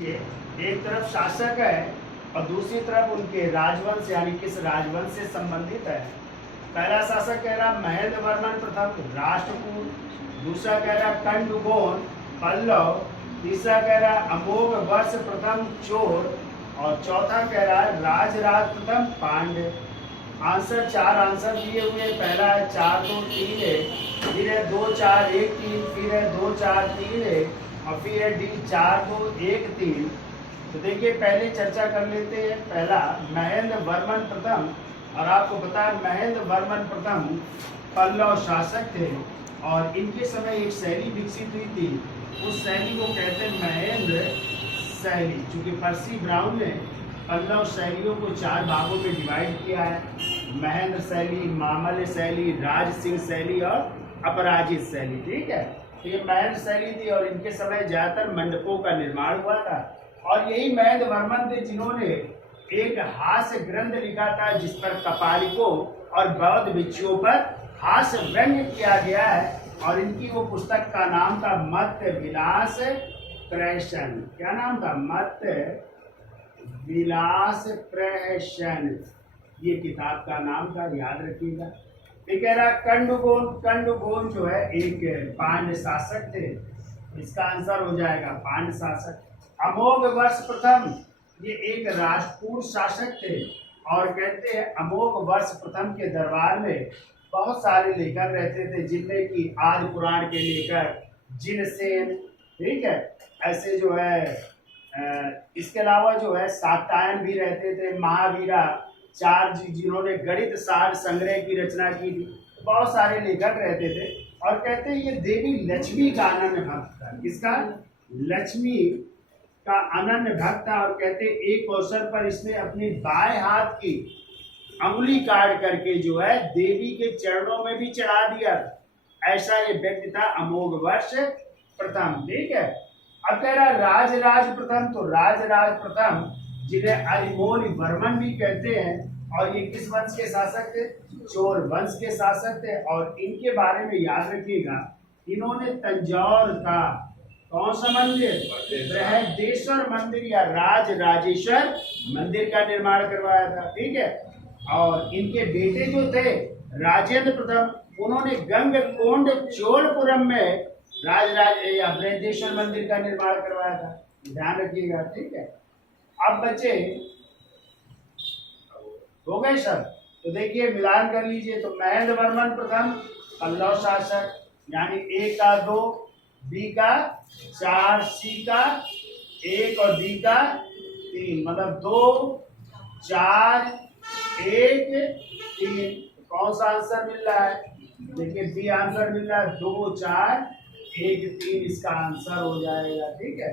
ये एक तरफ शासक है और दूसरी तरफ उनके राजवंश यानी किस राजवंश से संबंधित है। पहला शासक कह रहा महेंद्र वर्मन प्रथम राष्ट्रकूट, दूसरा कह रहा कंदुगोन पल्लव, तीसरा कह रहा अमोघ वर्ष प्रथम चोर और चौथा कह रहा है राजराज प्रथम पांड्य। आंसर चार आंसर दिए हुए, पहला है 4 2 3 1, फिर है 2 4 1 3, फिर है 2 4 3 1 और फिर है डी 4 2 1 3। तो देखिए पहले चर्चा कर लेते हैं। पहला महेंद्र वर्मन प्रथम, और आपको पता है महेंद्र वर्मन प्रथम पल्लव शासक थे और इनके समय एक शैली विकसित हुई थी, उस शैली को कहते हैं महेंद्र शैली। चूंकि पर्सी ब्राउन ने पल्लव शैलियों को 4 भागों में डिवाइड किया है, महेंद्र शैली, मामल्य शैली, राज सिंह शैली और अपराजित शैली। ठीक है, तो ये महेंद्र शैली थी और इनके समय ज्यादातर मंडपों का निर्माण हुआ था। और यही महेंद्र वर्मन थे जिन्होंने एक हास्य ग्रंथ लिखा था जिस पर कपालिकों और बौद्ध भिक्षुओं पर हास्य व्यंग्य किया गया है, और इनकी वो पुस्तक का नाम था मत विलास प्रहसन। क्या नाम था? मत विलास प्रहसन, ये किताब का नाम था, याद रखिएगा। ये कह रहा कंदुगोन, कंदुगोन जो है एक पांड्य शासक थे, इसका आंसर हो जाएगा पांड्य शासक। अमोघ वर्ष प्रथम, ये एक राजपूत शासक थे और कहते हैं अमोघ वर्ष प्रथम के दरबार में बहुत सारे लेखक रहते थे, जिनमें कि आदि पुराण के लेखक जिनसेन, ठीक है, ऐसे जो है इसके अलावा जो है सात्यायन भी रहते थे, महावीरा चार जिन्होंने गणित सार संग्रह की रचना की थी, तो बहुत सारे लेखक रहते थे। और कहते हैं ये देवी लक्ष्मी का अनन्य भक्त था। किसका? लक्ष्मी का अनन्य भक्त था। और कहते हैं एक अवसर पर इसने अपने बाएं हाथ की अंगुली काट करके जो है देवी के चरणों में भी चढ़ा दिया। ऐसा ये व्यक्ति था अमोघ वर्ष प्रथम। ठीक है, अब कह रहा राजराज प्रथम, तो राजराज प्रथम जिन्हें अरिमोनी वर्मन भी कहते हैं, और ये किस वंश के शासक थे? चोर वंश के शासक थे। और इनके बारे में याद रखिएगा, इन्होंने तंजौर का कौन सा मंदिर? बृहदेश्वर मंदिर या राज राजेश्वर मंदिर का निर्माण करवाया था। ठीक है, और इनके बेटे जो थे राजेंद्र प्रथम, उन्होंने गंगकोंड चोलपुरम में या बृहदेश्वर मंदिर का निर्माण करवाया था, ध्यान रखिएगा। ठीक है, अब बच्चे हो गए सब, तो देखिए मिलान कर लीजिए। तो महेंद्र वर्मन प्रथम पल्लव शासक, यानी ए का 2, बी का 4, सी का 1 और डी का 3, मतलब 2 4 1 3। कौन सा आंसर मिल रहा है? देखिए बी आंसर मिल रहा है, 2 4 1 3 इसका आंसर हो जाएगा। ठीक है।